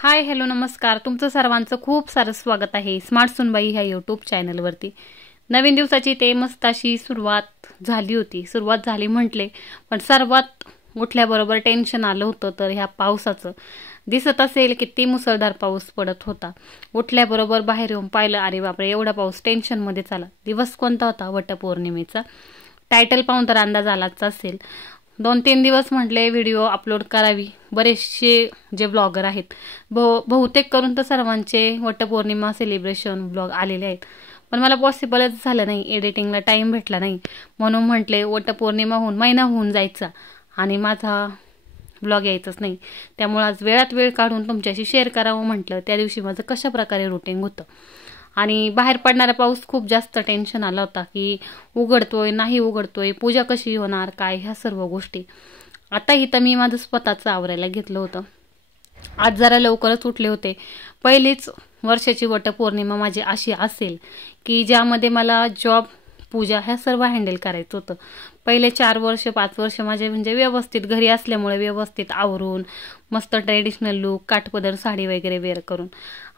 Hi hello नमस्कार. तुमचं सर्वांचं खूप सारं स्वागत आहे स्मार्ट सुनबाई ह्या यूट्यूब चॅनलवरती. नवीन दिवसाची ते मस्त अशी सुरुवात झाली म्हटले, पण सर्वात उठल्याबरोबर टेन्शन आलं होतं तर ह्या पावसाचं. दिसत असेल किती मुसळधार पाऊस पडत होता. उठल्याबरोबर बाहेर येऊन पाहिलं, अरे बापरे एवढा पाऊस. टेन्शनमध्येच आला. दिवस कोणता होता? वटपौर्णिमेचा. टायटल पाहून तर अंदाज आलाच असेल. 2-3 दिवस म्हटले व्हिडिओ अपलोड करावी. बरेचसे जे ब्लॉगर आहेत, बहुतेक करून तर सर्वांचे वटपौर्णिमा सेलिब्रेशन ब्लॉग आलेले आहेत, पण मला पॉसिबलच झालं नाही. एडिटिंगला टाईम भेटला नाही, म्हणून म्हटले वटपौर्णिमा महिना होऊन जायचा आणि माझा ब्लॉग यायचंच नाही. त्यामुळे आज वेळात वेळ काढून तुमच्याशी शेअर करावं म्हटलं. त्या दिवशी माझं कशा प्रकारे रुटीन होतं आणि बाहेर पडणारा पाऊस खूप जास्त टेन्शन आला होता की उघडतोय नाही उघडतोय, पूजा कशी होणार काय, ह्या सर्व गोष्टी. आता इथं मी माझं स्वतःचं आवरायला घेतलं होतं. आज जरा लवकरच उठले होते. पहिलीच वर्षाची वटपौर्णिमा माझी अशी असेल की ज्यामध्ये मला जॉब, पूजा ह्या सर्व हँडल करायचं होतं. पहिले 4 वर्ष 5 वर्ष माझे म्हणजे व्यवस्थित घरी असल्यामुळे व्यवस्थित आवरून मस्त ट्रेडिशनल लुक, काठपदर साडी वगैरे वेअर करून.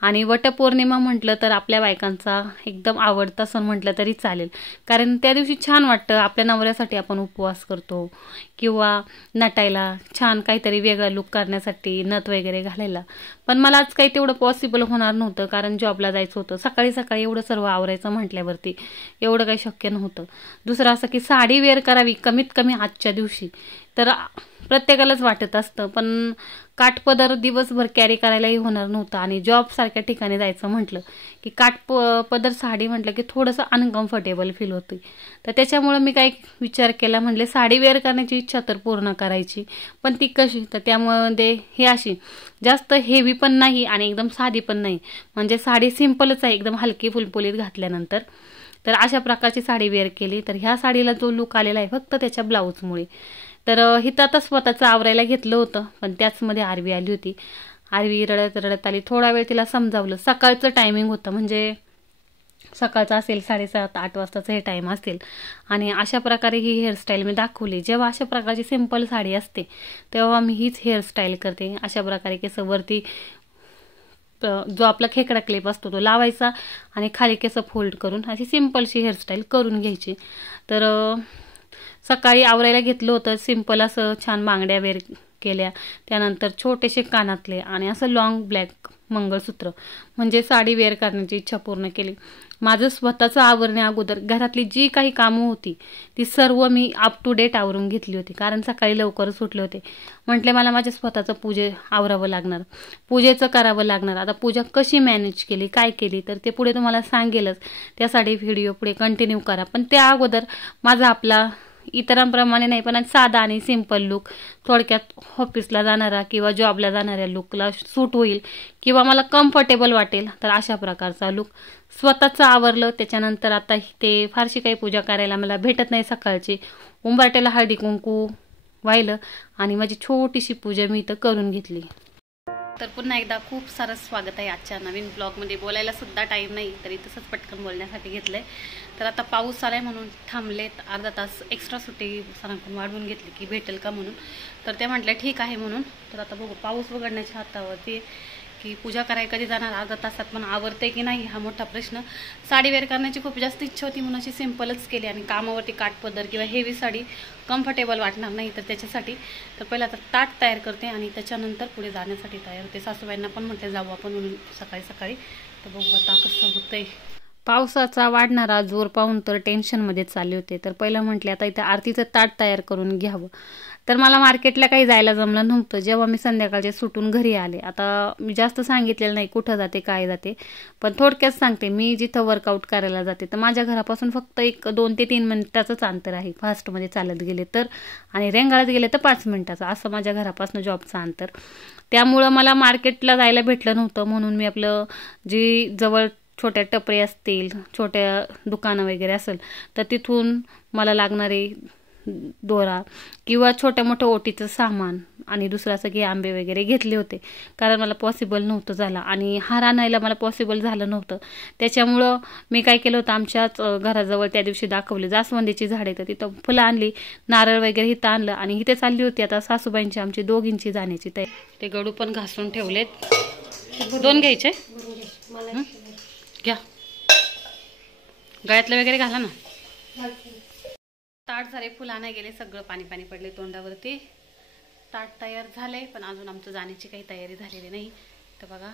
आणि वटपौर्णिमा म्हटलं तर आपल्या बायकांचा एकदम आवडता सण म्हटलं तरी चालेल, कारण त्या दिवशी छान वाटतं. आपल्या नवऱ्यासाठी आपण उपवास करतो किंवा नटायला छान काहीतरी वेगळा लुक करण्यासाठी नथ वगैरे घालायला. पण मला आज काही तेवढं पॉसिबल होणार नव्हतं, कारण जॉबला जायचं होतं. सकाळी सकाळी एवढं सर्व आवरायचं म्हटल्यावरती एवढं काही शक्य नव्हतं. दुसरं असं की साडी वेअर करावी कमीत कमी आजच्या दिवशी, तर प्रत्येकालाच वाटत असतं, पण काठपदर दिवसभर कॅरी करायलाही होणार नव्हतं. आणि जॉब सारख्या ठिकाणी जायचं म्हटलं की काठपदर साडी म्हटलं की थोडंसं अनकम्फर्टेबल फील होते. तर त्याच्यामुळं मी काय विचार केला, म्हटले साडी वेअर करण्याची इच्छा तर पूर्ण करायची, पण ती कशी. तर त्यामध्ये हे अशी जास्त हेवी पण नाही आणि एकदम साधी पण नाही, म्हणजे साडी सिंपलच आहे, एकदम हलकी फुलफुलीत घातल्यानंतर. तर अशा प्रकारची साडी वेअर केली. तर ह्या साडीला जो लुक आलेला आहे फक्त त्याच्या ब्लाऊजमुळे. तर हिथं आता स्वतःचं आवरायला घेतलं होतं, पण त्याचमध्ये आरवी आली होती. आरवी रडत रडत आली. थोडा वेळ तिला समजावलं. सकाळचं टायमिंग होतं, म्हणजे सकाळचं असेल 7:30-8 वाजताचं हे टाईम असेल. आणि अशा प्रकारे ही हेअरस्टाईल मी दाखवली. जेव्हा अशा प्रकारची सिंपल साडी असते तेव्हा मी हीच हेअरस्टाईल करते. अशा प्रकारे केसावरती जो आपला खेकडा क्लिप असतो तो लावायचा आणि खाली केस फोल्ड करून अशी सिंपलशी हेअरस्टाईल करून घ्यायची. तर सकाळी आवरायला घेतलं होतं. सिंपल असं छान बांगड्या वेअर केल्या, त्यानंतर छोटेसे कानातले आणि असं लॉंग ब्लॅक मंगळसूत्र, म्हणजे साडी वेअर करण्याची इच्छा पूर्ण केली. माझं स्वतःचं आवरण्या अगोदर घरातली जी काही कामं होती ती सर्व मी अप टू डेट आवरून घेतली होती, कारण सकाळी लवकरच उठले होते. म्हटले मला माझ्या स्वतःचं आवरावं लागणार, पूजेचं करावं लागणार. आता पूजा कशी मॅनेज केली, काय केली, तर ते पुढे तुम्हाला सांगेलच. त्यासाठी व्हिडिओ पुढे कंटिन्यू करा. पण त्या अगोदर माझा आपला इतरांप्रमाणे नाही, पण साधा आणि सिंपल लुक, थोडक्यात ऑफिसला जाणारा किंवा जॉबला जाणाऱ्या लुकला सूट होईल किंवा मला कम्फर्टेबल वाटेल, तर अशा प्रकारचा लुक स्वतःचं आवरलं. त्याच्यानंतर आता ते फारशी काही पूजा करायला मला भेटत नाही. सकाळची उंबरट्याला हळदी कुंकू वाहिलं आणि माझी छोटीशी पूजा मी इथं करून घेतली. तर पुन्हा एकदा खूप सारं स्वागत आहे आजच्या नवीन ब्लॉगमध्ये. बोलायला सुद्धा टाईम नाही, तरी तसंच पटकन बोलण्यासाठी घेतलंय. तर आता पाऊस आलाय म्हणून थांबलेत. अर्धा तास एक्स्ट्रा सुट्टी सरांकडून वाढवून घेतली की भेटेल का म्हणून. तर ते म्हटलं ठीक आहे म्हणून. तर आता बघू, पाऊस उघडण्याच्या हातावरती की पूजा करायला कधी जाणार. अर्धा तासात पण आवरते की नाही हा मोठा प्रश्न. साडी वेअर करण्याची खूप जास्त इच्छा होती म्हणून अशी सिंपलच केली. आणि कामावरती काठपदर किंवा हेवी साडी कम्फर्टेबल वाटणार नाही, तर त्याच्यासाठी तर पहिला तर ताट तयार करते आणि त्याच्यानंतर पुढे जाण्यासाठी तयार होते. सासूबाईंना पण म्हटले जाऊ आपण म्हणून सकाळी सकाळी. तर बघू आता कसं होतंय. पावसाचा वाढणारा जोर पाहून तर टेन्शनमध्ये चालले होते. तर पहिलं म्हटले आता इथं आरतीचं ताट तयार करून घ्यावं. तर मला मार्केटला काही जायला जमलं नव्हतं. जेव्हा मी संध्याकाळचे सुटून घरी आले, आता मी जास्त सांगितलेलं नाही कुठं जाते काय जाते, पण थोडक्यात सांगते. मी जिथं वर्कआउट करायला जाते तर माझ्या घरापासून फक्त 2 ते 3 मिनिटाचंच अंतर आहे, फास्टमध्ये चालत गेले तर, आणि रेंगाळत गेले तर 5 मिनिटाचं, असं माझ्या घरापासून जॉबचं अंतर. त्यामुळं मला मार्केटला जायला भेटलं नव्हतं. म्हणून मी आपलं जी जवळ छोट्या टपरे असतील, छोट्या दुकानं वगैरे असेल तर तिथून मला लागणारे दोरा किंवा छोट्या मोठ्या ओटीचं सामान आणि दुसरं असं की आंबे वगैरे घेतले होते, कारण मला पॉसिबल नव्हतं झालं आणि हार आणायला मला पॉसिबल झालं नव्हतं. त्याच्यामुळं मी काय केलं होतं, आमच्याच घराजवळ त्या दिवशी दाखवले जास्वंदीची झाडे, तर तिथं फुलं आणली, नारळ वगैरे इथं आणलं आणि इथे चालली होती आता सासूबाईंची आमची दोघींची जाण्याची तयारी. ते गडू पण घासून ठेवलेत 2 घ्यायचे. घ्या, गळ्यातलं वगैरे घाला ना. ताट झाले, फुलं आणायला गेले, सगळं पाणी पाणी पडले तोंडावरती. ताट तयार झाले, पण अजून आमचं जाण्याची काही तयारी झालेली नाही. तर बघा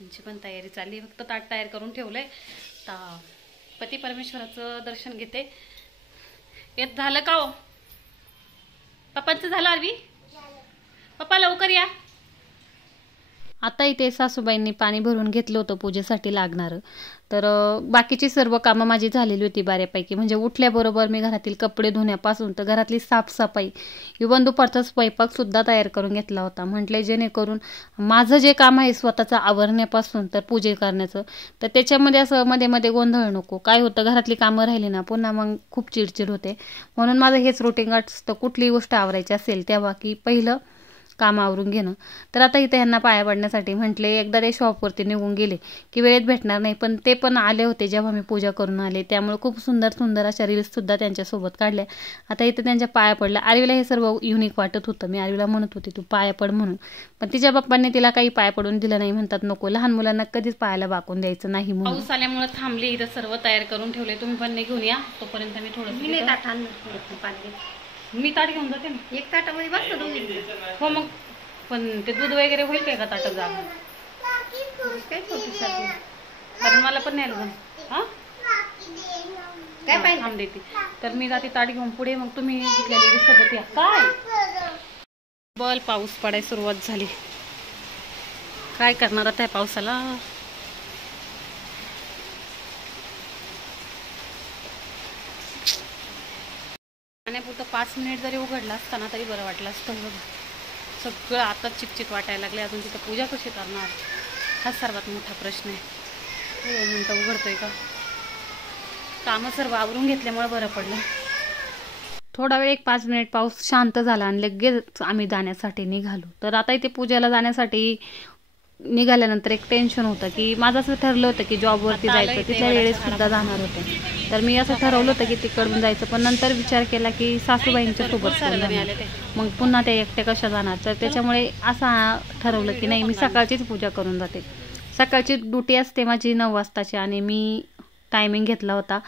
यांची पण तयारी चालली. फक्त ताट तयार करून ठेवलंय. तर पती परमेश्वराचं दर्शन घेते. येत झालं का हो? पप्पांचं झालं आरवी? पप्पा लवकर या. आता इथे सासूबाईंनी पाणी भरून घेतलं होतं पूजेसाठी लागणारं. तर बाकीची सर्व कामं माझी झालेली होती बऱ्यापैकी. म्हणजे उठल्याबरोबर मी घरातील कपडे धुण्यापासून तर घरातली साफसफाई, इव्हन दुपारचा स्वयंपाकसुद्धा तयार करून घेतला होता. म्हटले जेणेकरून माझं जे काम आहे स्वतःचं आवरण्यापासून तर पूजे करण्याचं, तर त्याच्यामध्ये असं मध्ये मध्ये गोंधळ नको. काय होतं, घरातली कामं राहिली ना पुन्हा मग खूप चिडचिड होते. म्हणून माझं हेच रुटीन असतं, कुठलीही गोष्ट आवरायची असेल तेव्हा की पहिलं काम आवरून घेणं. तर आता इथे ह्यांना पाया पडण्यासाठी म्हटले, एकदा ते शॉपवरती निघून गेले की वेळेत भेटणार नाही, पण ते पण आले होते जेव्हा मी पूजा करून आले. त्यामुळे खूप सुंदर सुंदर अशा रील्ससुद्धा त्यांच्यासोबत काढल्या. आता इथे त्यांच्या पाया पडल्या. आरवीला हे सर्व युनिक वाटत होतं. मी आरवीला म्हणत होती तू पाया पड म्हणून, पण तिच्या बाप्पांनी तिला काही पाया पडून दिलं नाही. म्हणतात नको, लहान मुलांना कधीच पायाला वाकून द्यायचं नाही म्हणून. पाऊस आल्यामुळे थांबली. इथं सर्व तयार करून ठेवले. तुम्ही पण घेऊन या, तोपर्यंत मी थोडं मी ताट घेऊन जाते ना. एक ताटामध्ये बसतं दोघी. हो मग, पण ते दूध वगैरे होईल काय का ताटात जा? कारण मला पण नाही आलं. हा काय पाहिजे थांब देते. तर मी जाते ताट घेऊन पुढे, मग तुम्ही तिथल्या लेडीज सोबत या. काय पाऊस पडायला सुरुवात झाली. काय करणार आता पावसाला? पाण्यापुरतं 5 मिनिट जरी उघडला असताना तरी बरं वाटलं असतं. सगळं आता चिकचिक वाटायला लागले. अजून तिथं पूजा कशी करणार हा सर्वात मोठा प्रश्न आहे. 2 मिनटं उघडतोय का? कामं सर्व आवरून घेतल्यामुळे बरं पडलं. थोडा वेळ 5 मिनिट पाऊस शांत झाला आणि लगेच आम्ही जाण्यासाठी निघालो. तर आता इथे पूजेला जाण्यासाठी निघाल्यानंतर एक टेन्शन होतं की माझं असं ठरलं होतं की जॉबवरती जायचं, तिथल्या लेडीज सुद्धा जाणार होते. तर मी असं ठरवलं होतं की तिकडून जायचं, पण नंतर विचार केला की सासूबाईंच्या सोबत मग पुन्हा ते एकटे कशा जाणार. तर त्याच्यामुळे असं ठरवलं की नाही, मी सकाळचीच पूजा करून जाते. सकाळची ड्युटी असते माझी 9 वाजताची आणि मी टायमिंग घेतला होता.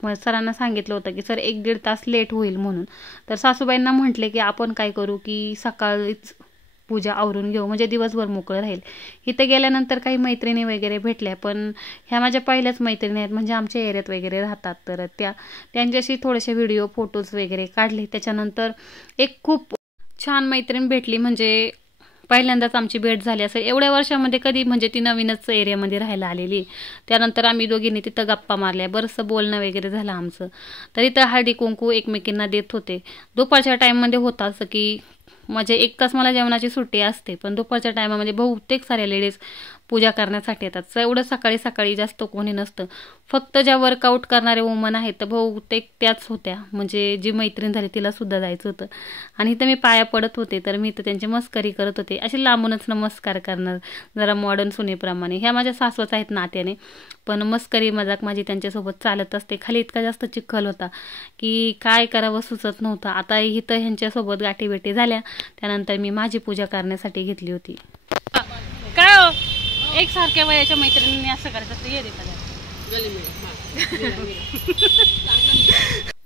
मग सरांना सांगितलं होतं की सर 1-1.5 तास लेट होईल म्हणून. तर सासूबाईंना म्हटले की आपण काय करू की सकाळीच पूजा आवरून घेऊ, म्हणजे दिवसभर मोकळं राहील. इथं गेल्यानंतर काही मैत्रिणी वगैरे भेटल्या, पण ह्या माझ्या पहिल्याच मैत्रिणी आहेत, म्हणजे आमच्या एरियात वगैरे राहतात. तर त्यांच्याशी थोडेसे व्हिडिओ फोटोज वगैरे काढले. त्याच्यानंतर एक खूप छान मैत्रीण भेटली, म्हणजे पहिल्यांदाच आमची भेट झाली असेल एवढ्या वर्षामध्ये कधी, म्हणजे ती नवीनच एरियामध्ये राहायला आलेली. त्यानंतर आम्ही दोघींनी तिथं गप्पा मारल्या, बरंचसं बोलणं वगैरे झालं आमचं. तर इथं हळदी कुंकू एकमेकींना देत होते. दुपारच्या टाईममध्ये होतं असं की म्हणजे 1 तास मला जेवणाची सुट्टी असते, पण दुपारच्या टायमामध्ये बहुतेक साऱ्या लेडीज पूजा करण्यासाठी येतात. एवढं सकाळी सकाळी जास्त कोणी नसतं. फक्त ज्या वर्कआउट करणारे वुमन आहेत तर बहुतेक त्याच होत्या. म्हणजे जी मैत्रीण झाली तिला सुद्धा जायचं होतं. आणि इथं मी पाया पडत होते, तर मी तर त्यांची मस्करी करत होते. अशी लांबूनच नमस्कार करणार, जरा मॉडर्न सुनेप्रमाणे. ह्या माझ्या सासूच आहेत नात्याने, पण मस्करी मजाक माझी त्यांच्यासोबत चालत असते. खाली इतका जास्त चिखल होता की काय करावं सुचत नव्हतं. आता इथं ह्यांच्यासोबत गाठीभेटी झाल्या, त्यानंतर मी माझी पूजा करण्यासाठी घेतली होती. काय हो, एकसारख्या वयाच्या मैत्रिणींनी असं करायचं तर ये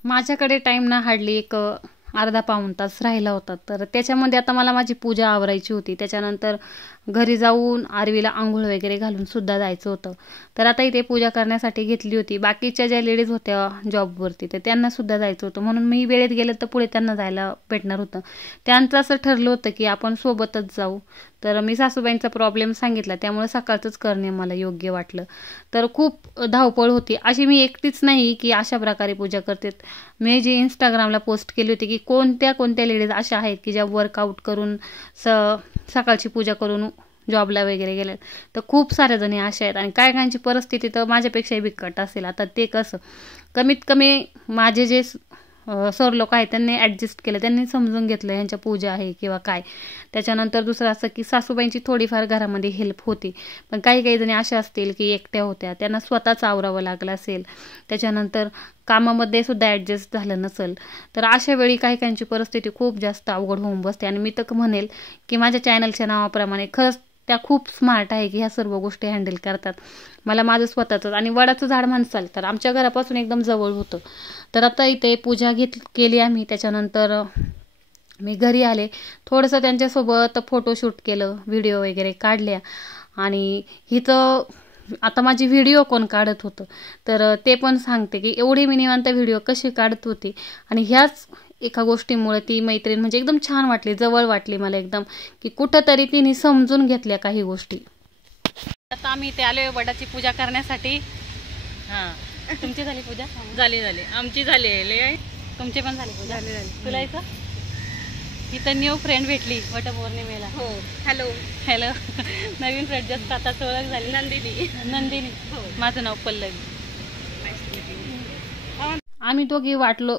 माझ्याकडे टाईम ना हार्डली एक अर्धा पाऊण तास राहिला होता. तर त्याच्यामध्ये आता मला माझी पूजा आवरायची होती. त्याच्यानंतर घरी जाऊन आरवीला आंघोळ वगैरे घालून सुद्धा जायचं होतं. तर आता इथे पूजा करण्यासाठी घेतली होती. बाकीच्या ज्या लेडीज होत्या जॉबवरती तर त्यांना सुद्धा जायचं होतं, म्हणून मी वेळेत गेलं तर पुढे त्यांना जायला भेटणार होतं. त्यांचं असं ठरलं होतं की आपण सोबतच जाऊ. तर मी सासूबाईंचा प्रॉब्लेम सांगितला, त्यामुळे सकाळचंच करणे मला योग्य वाटलं. तर खूप धावपळ होती. अशी मी एकटीच नाही की अशा प्रकारे पूजा करते. मी जी इंस्टाग्रामला पोस्ट केली होती की कोणत्या कोणत्या लेडीज अशा आहेत की ज्या वर्कआउट करून सकाळची पूजा करून जॉबला वगैरे गेल्यात, तर खूप साऱ्या जणी अशा आहेत. आणि काय काहींची परिस्थिती तर माझ्यापेक्षाही बिकट असेल. आता ते कसं, कमीत कमी माझे जे सर लोक आहेत त्यांनी ॲडजस्ट केलं, त्यांनी समजून घेतलं ह्यांच्या पूजा आहे किंवा काय. त्याच्यानंतर दुसरं असं की सासूबाईंची थोडीफार घरामध्ये हेल्प होती, पण काही काही जणी अशा असतील की एकट्या होत्या, त्यांना स्वतःच आवरावं लागलं असेल. त्याच्यानंतर कामामध्ये सुद्धा ॲडजस्ट झालं नसेल. तर अशा वेळी काही काहींची परिस्थिती खूप जास्त अवघड होऊन बसते. आणि मी तर म्हणेल की माझ्या चॅनलच्या नावाप्रमाणे खरंच त्या खूप स्मार्ट आहे की ह्या सर्व गोष्टी हँडल करतात. मला माझं स्वतःचं आणि वडाचं झाड म्हणसाल तर आमच्या घरापासून एकदम जवळ होतं. तर आता इथे पूजा केली आम्ही. त्याच्यानंतर मी घरी आले, थोडंसं त्यांच्यासोबत फोटोशूट केलं, व्हिडिओ वगैरे काढल्या. आणि हिचं आता माझी व्हिडिओ कोण काढत होतं तर ते पण सांगते की एवढी मी निवांत व्हिडिओ कशी काढत होती. आणि ह्याच एका गोष्टीमुळे ती मैत्रीण म्हणजे एकदम छान वाटली, जवळ वाटली मला एकदम, की कुठंतरी तिने समजून घेतल्या काही गोष्टी. आता आम्ही इथे आलोय वडाची पूजा करण्यासाठी. हां, तुमची झाली पूजा? झाली आमची झाली. तुमची पण झाली पूजा? झाली. तुला इथं इथं न्यू फ्रेंड भेटली वटपौर्णिमेला. हो, हॅलो. नवीन फ्रेंड जस्ट आता ओळख झाली. नंदिनी. हो. माझं नाव पल्लवी. आम्ही दोघी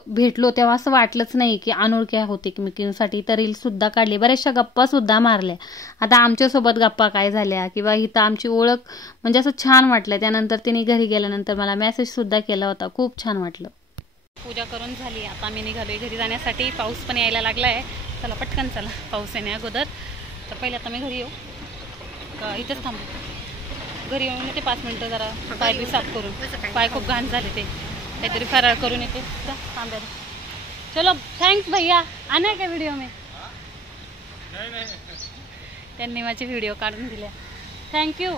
भेटलो तेव्हा असं वाटलंच नाही की अनोळख्या होते एकमेकींसाठी. तर रील सुद्धा काढली, बऱ्याचशा गप्पा सुद्धा मारल्या. आता आमच्यासोबत गप्पा काय झाल्या किंवा इथं आमची ओळख म्हणजे असं छान वाटलं. त्यानंतर तिने घरी गेल्यानंतर मला मेसेज सुद्धा केला होता, खूप छान वाटलं. पूजा करून झाली, आता आम्ही निघालोय घरी जाण्यासाठी. पाऊस पण यायला लागलाय. चला पटकन चला, पाऊस येण्या अगोदर. तर पहिले आता मी घरी येऊ का इथंच थांबू? घरी येऊन येते 5 मिनटं, जरा पाय बी साफ करून. पाय खूप घाण झाले, ते काहीतरी फराळ करून येते. थांबायला. चलो, थँक्स भैया. आना का व्हिडिओ में? त्यांनी माझे व्हिडिओ काढून दिल्या, थँक्यू.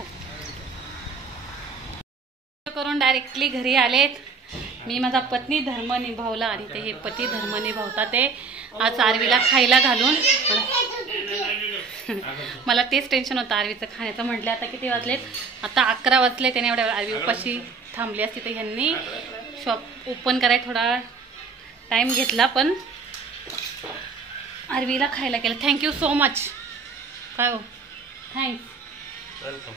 करून डायरेक्टली घरी आलेत. मी माझा पत्नी धर्म निभावला आणि ते हे पती धर्म निभावतात. ते आज आरवीला खायला घालून मला तेच टेन्शन होतं आरवीचं खाण्याचं. म्हटलं आता किती वाजलेत? आता 11 वाजले. त्याने एवढ्या आरवी उपाशी थांबली असती तर ह्यांनी शॉप ओपन करायला थोडा टाईम घेतला, पण आरवीला खायला केलं. Thank you so much. काय हो, थँक्स. वेलकम.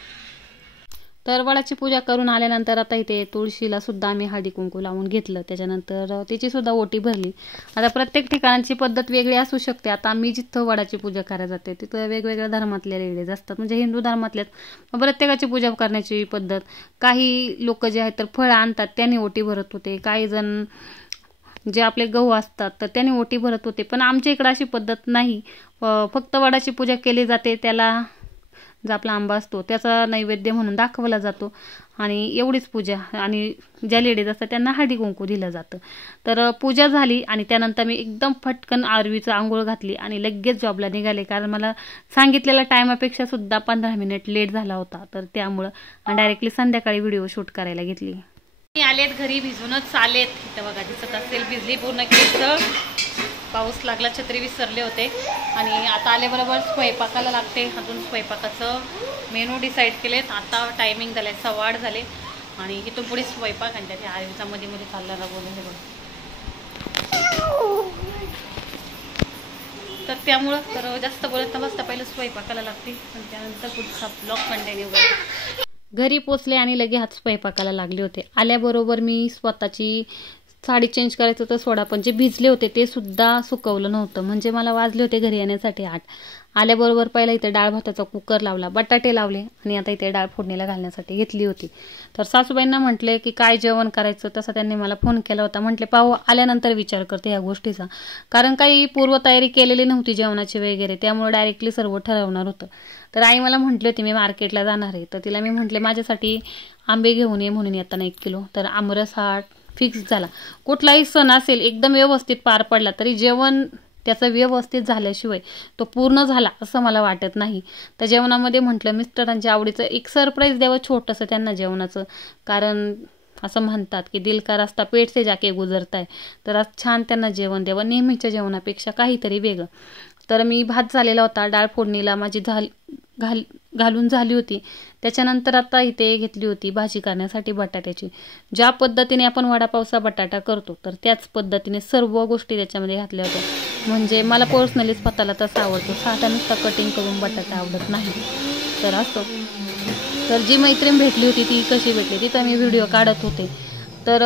तर वडाची पूजा करून आल्यानंतर आता इथे तुळशीला सुद्धा आम्ही हळदी कुंकू लावून घेतलं. त्याच्यानंतर तिची सुद्धा ओटी भरली. आता प्रत्येक ठिकाणची पद्धत वेगळी असू शकते. आता मी जिथं वडाची पूजा करायला जाते तिथं वेगवेगळ्या धर्मातल्या लेडीज असतात, म्हणजे हिंदू धर्मातल्याच. प्रत्येकाची पूजा करण्याची पद्धत, काही लोक जे आहेत तर फळं आणतात त्यांनी ओटी भरत होते, काही जण जे आपले गहू असतात तर त्यांनी ओटी भरत होते. पण आमच्या इकडं अशी पद्धत नाही. फक्त वडाची पूजा केली जाते, त्याला जो आपला आंबा असतो त्याचा नैवेद्य म्हणून दाखवला जातो आणि एवढीच पूजा. आणि ज्या लेडीज असतात त्यांना हळदी कुंकू दिलं जातं. तर पूजा झाली आणि त्यानंतर मी एकदम फटकन आरवीचं आंघोळ घातली आणि लगेच जॉबला निघाले, कारण मला सांगितलेल्या टायमापेक्षा सुद्धा 15 मिनिट लेट झाला होता. तर त्यामुळं डायरेक्टली संध्याकाळी व्हिडिओ शूट करायला घेतली. आलेत घरी, भिजूनच आलेत. इथं बघा दिसत असेल, भिजली पूर्ण केस. पाऊस लागला, छत्री विसरले होते. आणि आता आल्याबरोबर स्वयंपाकाला लागते. अजून स्वयंपाकाचं मेनू डिसाईड केलेत. आता टायमिंग झालंय 8:15 झाले आणि इथून पुढे स्वयंपाक. आणि त्याच्या आईचा मध्ये चाललेला बोलून हे बघ. तर त्यामुळं तर जास्त बोलत नसता, पहिलं स्वयंपाकाला लागते आणि त्यानंतर पुढचा ब्लॉग कंटिन्यू करते. घरी पोचले आणि लगे हात स्वयंपाकाला लागले होते. आल्याबरोबर मी स्वतःची साडी चेंज करायचं होतं, सोडा पण जे भिजले होते ते सुद्धा सुकवलं नव्हतं. म्हणजे मला वाजले होते घरी येण्यासाठी 8. आल्याबरोबर पहिला इथे डाळ भाताचा कुकर लावला, बटाटे लावले आणि आता इथे डाळ फोडणीला घालण्यासाठी घेतली होती. तर सासूबाईंना म्हटले की काय जेवण करायचं, तसं त्यांनी मला फोन केला होता. म्हटले पाहू आल्यानंतर विचार करते ह्या गोष्टीचा, कारण काही पूर्वतयारी केलेली नव्हती जेवणाची वगैरे, त्यामुळे डायरेक्टली सर्व ठरवणार होतं. तर आई मला म्हटली होती मी मार्केटला जाणार आहे, तर तिला मी म्हटले माझ्यासाठी आंबे घेऊन ये म्हणून येताना 1 किलो. तर आमरस हा फिक्स झाला. कुठलाही सण असेल एकदम व्यवस्थित पार पडला तरी जेवण त्याचं व्यवस्थित झाल्याशिवाय तो पूर्ण झाला असं मला वाटत नाही. तर जेवणामध्ये म्हटलं मिस्टरांच्या आवडीचं एक सरप्राईज द्यावं छोटंसं त्यांना जेवणाचं, कारण असं म्हणतात की दिल का रास्ता पेट से जाके गुजरता है. तर आज छान त्यांना जेवण द्यावं, नेहमीच्या जेवणापेक्षा काहीतरी वेगळं. तर मी भात झालेला होता, डाळ फोडणीला माझी घालून झाली होती. त्याच्यानंतर आता इथे घेतली होती भाजी करण्यासाठी बटाट्याची. ज्या पद्धतीने आपण वडापावचा बटाटा करतो तर त्याच पद्धतीने सर्व गोष्टी त्याच्यामध्ये घातल्या होत्या. म्हणजे मला पर्सनली स्वतःला तसं आवडतो, साधा नुसता कटिंग करून बटाटा आवडत नाही. तर असं तर जी मैत्रीण भेटली होती ती कशी भेटली तिथं मी व्हिडिओ काढत होते. तर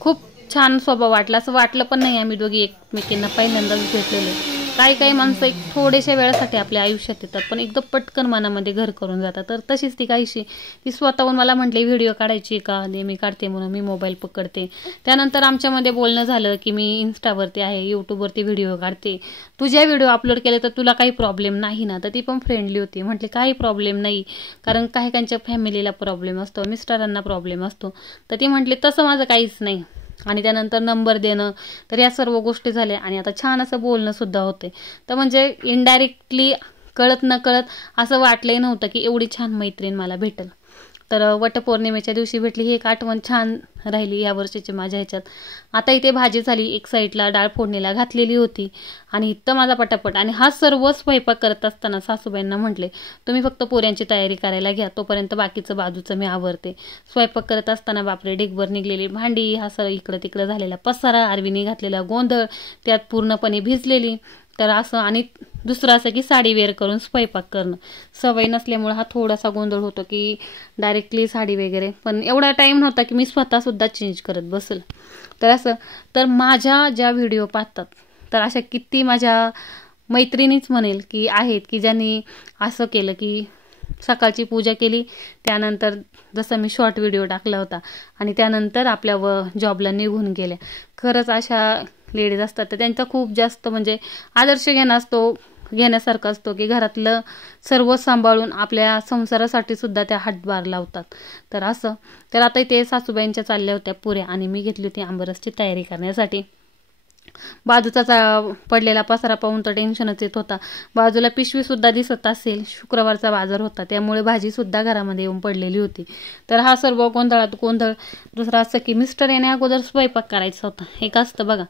खूप छान स्वभाव वाटला, असं वाटलं पण नाही आम्ही दोघी एकमेकींना पहिल्यांदाच भेटलेलो. काही काही माणसं एक थोड्याशा वेळासाठी आपल्या आयुष्यात येतात, पण एकदम पटकन मनामध्ये घर करून जातात. तर तशीच ती काहीशी ती स्वतःहून मला म्हटली व्हिडिओ काढायची का, दे मी काढते म्हणून मी मोबाईल पकडते. त्यानंतर आमच्यामध्ये बोलणं झालं की मी इन्स्टावरती आहे, यूट्यूबवरती व्हिडिओ काढते, तुझ्या व्हिडिओ अपलोड केले तर तुला काही प्रॉब्लेम नाही ना. तर ती पण फ्रेंडली होती, म्हटली काही प्रॉब्लेम नाही, कारण काही काहींच्या फॅमिलीला प्रॉब्लेम असतो, मिस्टरांना प्रॉब्लेम असतो. तर ती म्हटली तसं माझं काहीच नाही. आणि त्यानंतर नंबर देणं, तर या सर्व गोष्टी झाल्या आणि आता छान असं बोलणं सुद्धा होते. तर म्हणजे इनडायरेक्टली कळत न कळत असं वाटलंही नव्हतं की एवढी छान मैत्रीण मला भेटेल. तर वटपौर्णिमेच्या दिवशी भेटली, ही एक आठवण छान राहिली या वर्षीची माझ्या ह्याच्यात. आता इथे भाजी झाली, एक साईडला डाळ फोडणीला घातलेली होती आणि इथं माझा पटापट. आणि हा सर्व स्वयंपाक करत असताना सासूबाईंना म्हटले तुम्ही फक्त पोऱ्यांची तयारी करायला घ्या, तोपर्यंत बाकीचं बाजूचं मी आवरते. स्वयंपाक करत असताना बापरे डिगभर निघलेली भांडी, हा सर इकडं तिकडं झालेला पसारा, आरवीने घातलेला गोंधळ, त्यात पूर्णपणे भिजलेली. तर असं आणि दुसरं असं की साडी वेअर करून स्वयंपाक करणं, सवय नसल्यामुळे हा थोडासा गोंधळ होतो की डायरेक्टली साडी वगैरे, पण एवढा टाईम नव्हता की मी स्वतःसुद्धा चेंज करत बसेल. तर असं, तर माझ्या ज्या व्हिडिओ पाहतात तर अशा किती माझ्या मैत्रिणीच म्हणेल की आहेत की ज्यांनी असं केलं की सकाळची पूजा केली, त्यानंतर जसं मी शॉर्ट व्हिडिओ टाकला होता आणि त्यानंतर आपल्या जॉबला निघून गेल्या. खरंच अशा लेडीज असतात तर त्यांचा खूप जास्त म्हणजे आदर्श घेण्यासारखा असतो की घरातलं सर्व सांभाळून आपल्या संसारासाठी सुद्धा त्या हातभार लावतात. तर असं, तर आता इथे सासूबाईंच्या चालल्या होत्या पुऱ्या आणि मी घेतली होती आंबरसची तयारी करण्यासाठी. बाजूचा पडलेला पसारा पाहून तर टेन्शनच येत होता. बाजूला पिशवी सुद्धा दिसत असेल, शुक्रवारचा बाजार होता त्यामुळे भाजी सुद्धा घरामध्ये येऊन पडलेली होती. तर हा सर्व गोंधळात गोंधळ. दुसरा असं की मिस्टर येण्या अगोदर स्वयंपाक करायचा होता. एक असतं बघा,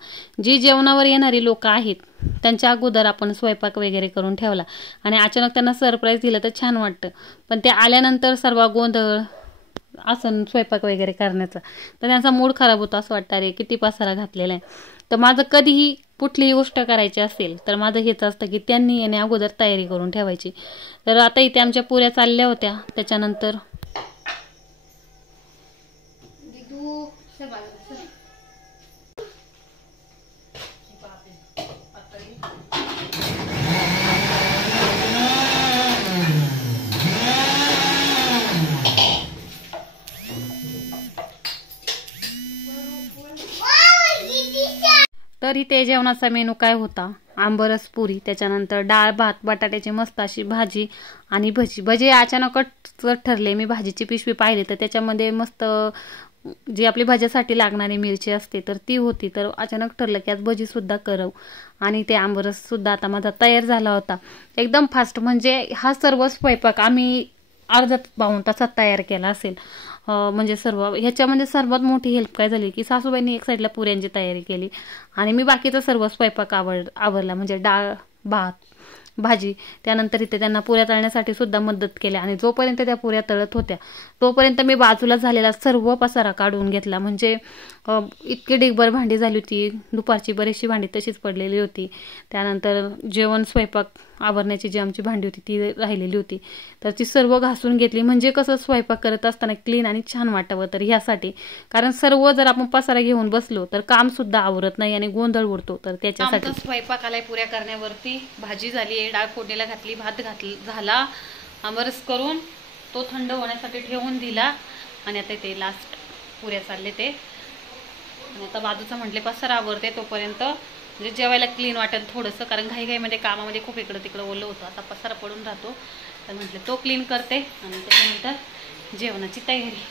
जी जेवणावर येणारी लोक आहेत त्यांच्या अगोदर आपण स्वयंपाक वगैरे करून ठेवला आणि अचानक त्यांना सरप्राईज दिलं तर छान वाटतं. पण ते आल्यानंतर सर्व गोंधळ असं स्वयंपाक वगैरे करण्याचा, तर त्यांचा मूड खराब होतो. असं वाटतं अरे किती पसारा घातलेला आहे. तर माझं कधीही कुठलीही गोष्ट करायची असेल तर माझं हेच असतं की त्यांनी येण्या अगोदर तयारी करून ठेवायची. तर आता इथे आमच्या पुऱ्या चालल्या होत्या, त्याच्यानंतर तर इथे जेवणाचा मेनू काय होता, आंबरस पुरी, त्याच्यानंतर डाळ भात, बटाट्याची मस्त अशी भाजी आणि भजी अचानकच ठरले. मी भाजीची पिशवी पाहिली तर त्याच्यामध्ये मस्त जी आपली भाज्यासाठी लागणारी मिरची असते तर ती होती. तर अचानक ठरलं की आज भजीसुद्धा करू. आणि ते आंबरससुद्धा आता माझा तयार झाला होता एकदम फास्ट. म्हणजे हा सर्व स्वयंपाक आम्ही अर्धा पाऊण तासात तयार केला असेल. म्हणजे सर्व ह्याच्यामध्ये सर्वात मोठी हेल्प काय झाली की सासूबाईंनी एक साईडला पुऱ्यांची तयारी केली आणि मी बाकीचा सर्व स्वयंपाक आवरला. म्हणजे डाळ भात भाजी, त्यानंतर इथे त्यांना पुऱ्या तळण्यासाठी सुद्धा मदत केली. आणि जोपर्यंत त्या पुऱ्या तळत होत्या तोपर्यंत मी बाजूला झालेला सर्व पसारा काढून घेतला. म्हणजे इतकी डिगभर भांडी झाली होती, दुपारची बरीचशी भांडी तशीच पडलेली होती. त्यानंतर जेवण स्वयंपाक आवरण्याची जी आमची भांडी होती ती राहिलेली होती, तर ती सर्व घासून घेतली. म्हणजे कसं स्वयंपाक करत असताना क्लीन आणि छान वाटावं, तर ह्यासाठी. कारण सर्व जर आपण पसारा घेऊन बसलो तर काम सुद्धा आवरत नाही आणि गोंधळ उडतो. तर त्याच्यासाठी स्वयंपाक आलाय पुऱ्या करण्यावरती. भाजी झाली, डाळ फोडणीला घातली, भात झाला, आंबरस करून तो थंड होण्यासाठी ठेवून दिला आणि आता ते लास्ट पुऱ्या चालले ते. आणि आता बाजूचं म्हटले पसारा आवरते तोपर्यंत, म्हणजे जेवायला क्लीन वाटेल थोडंसं, कारण घाईघाईमध्ये कामामध्ये खूप इकडं तिकडं ओलं होतं. आता पसारा पडून राहतो तर म्हटले तो क्लीन करते आणि त्याच्यानंतर जेवणाची तयारी.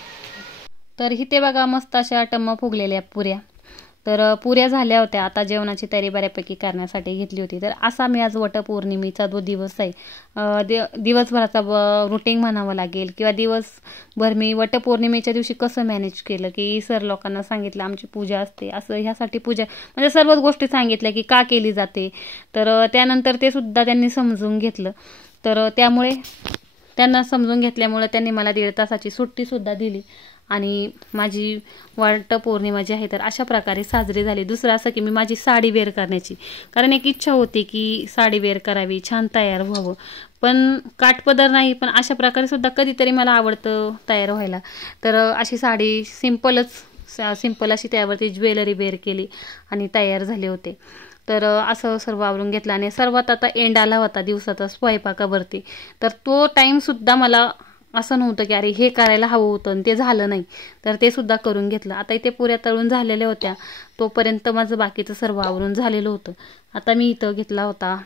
तर इथे बघा मस्त अशा टम्म फुगलेल्या पुऱ्या. तर पुऱ्या झाल्या होत्या. आता जेवणाची तयारी बऱ्यापैकी करण्यासाठी घेतली होती. तर असा मी आज वटपौर्णिमेचा जो दिवस आहे, दिवसभराचा रुटीन म्हणावं लागेल किंवा दिवसभर मी वटपौर्णिमेच्या दिवशी कसं मॅनेज केलं की सर लोकांना सांगितलं आमची पूजा असते असं, ह्यासाठी पूजा म्हणजे सर्वच गोष्टी सांगितल्या की का केली जाते. तर त्यानंतर ते सुद्धा त्यांनी समजून घेतलं. तर त्यामुळे त्यांना समजून घेतल्यामुळे त्यांनी मला 1.5 तासाची सुट्टीसुद्धा दिली आणि माझी वटपौर्णिमा जी आहे तर अशा प्रकारे साजरी झाली. दुसरं असं की मी माझी साडी वेअर करण्याची, कारण एक इच्छा होती की साडी वेअर करावी, छान तयार व्हावं. पण काठपदर नाही, पण अशा प्रकारे सुद्धा कधीतरी मला आवडतं तयार व्हायला. तर अशी साडी सिंपलच सिंपल अशी त्यावरती ज्वेलरी वेअर केली आणि तयार झाले होते. तर असं सर्व आवरून घेतलं आणि सर्वात आता एंड आला होता दिवसाचा स्वयंपाकावरती. तर तो टाईमसुद्धा मला असं नव्हतं की अरे हे करायला हवं होतं आणि ते झालं नाही, तर ते सुद्धा करून घेतलं. आता इथे पुऱ्या तळून झालेल्या होत्या, तोपर्यंत माझं बाकीचं सर्व आवरून झालेलं होतं. आता मी इथं घेतला होता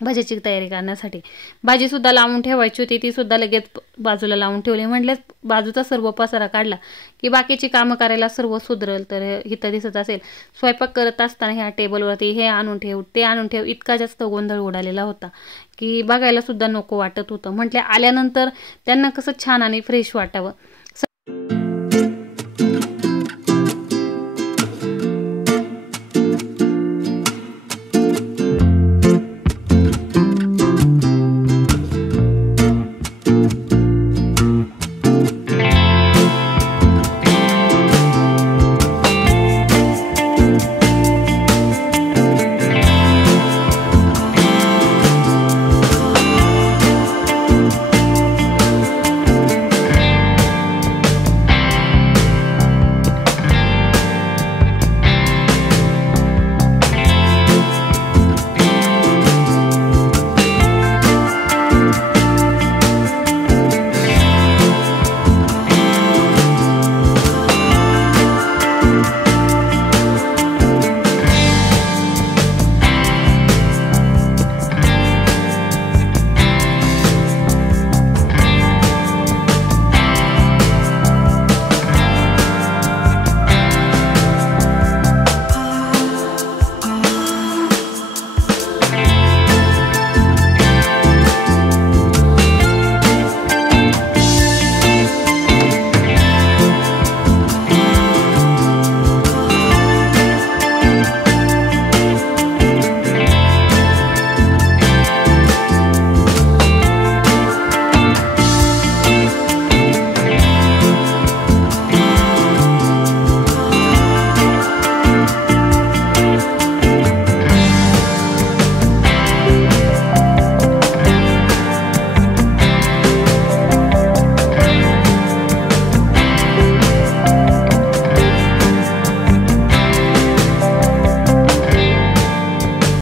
भाजीची तयारी करण्यासाठी. भाजीसुद्धा लावून ठेवायची होती, तीसुद्धा लगेच बाजूला लावून ठेवली. म्हटलं बाजूचा सर्व पसारा काढला की बाकीची कामं करायला सर्व सुधरल. तर इथं दिसत असेल स्वयंपाक करत असताना ह्या टेबलवरती हे आणून ठेव ते आणून ठेव इतका जास्त गोंधळ उडालेला होता की बघायला सुद्धा नको वाटत होतं. म्हटलं आल्यानंतर त्यांना कसं छान आणि फ्रेश वाटावं.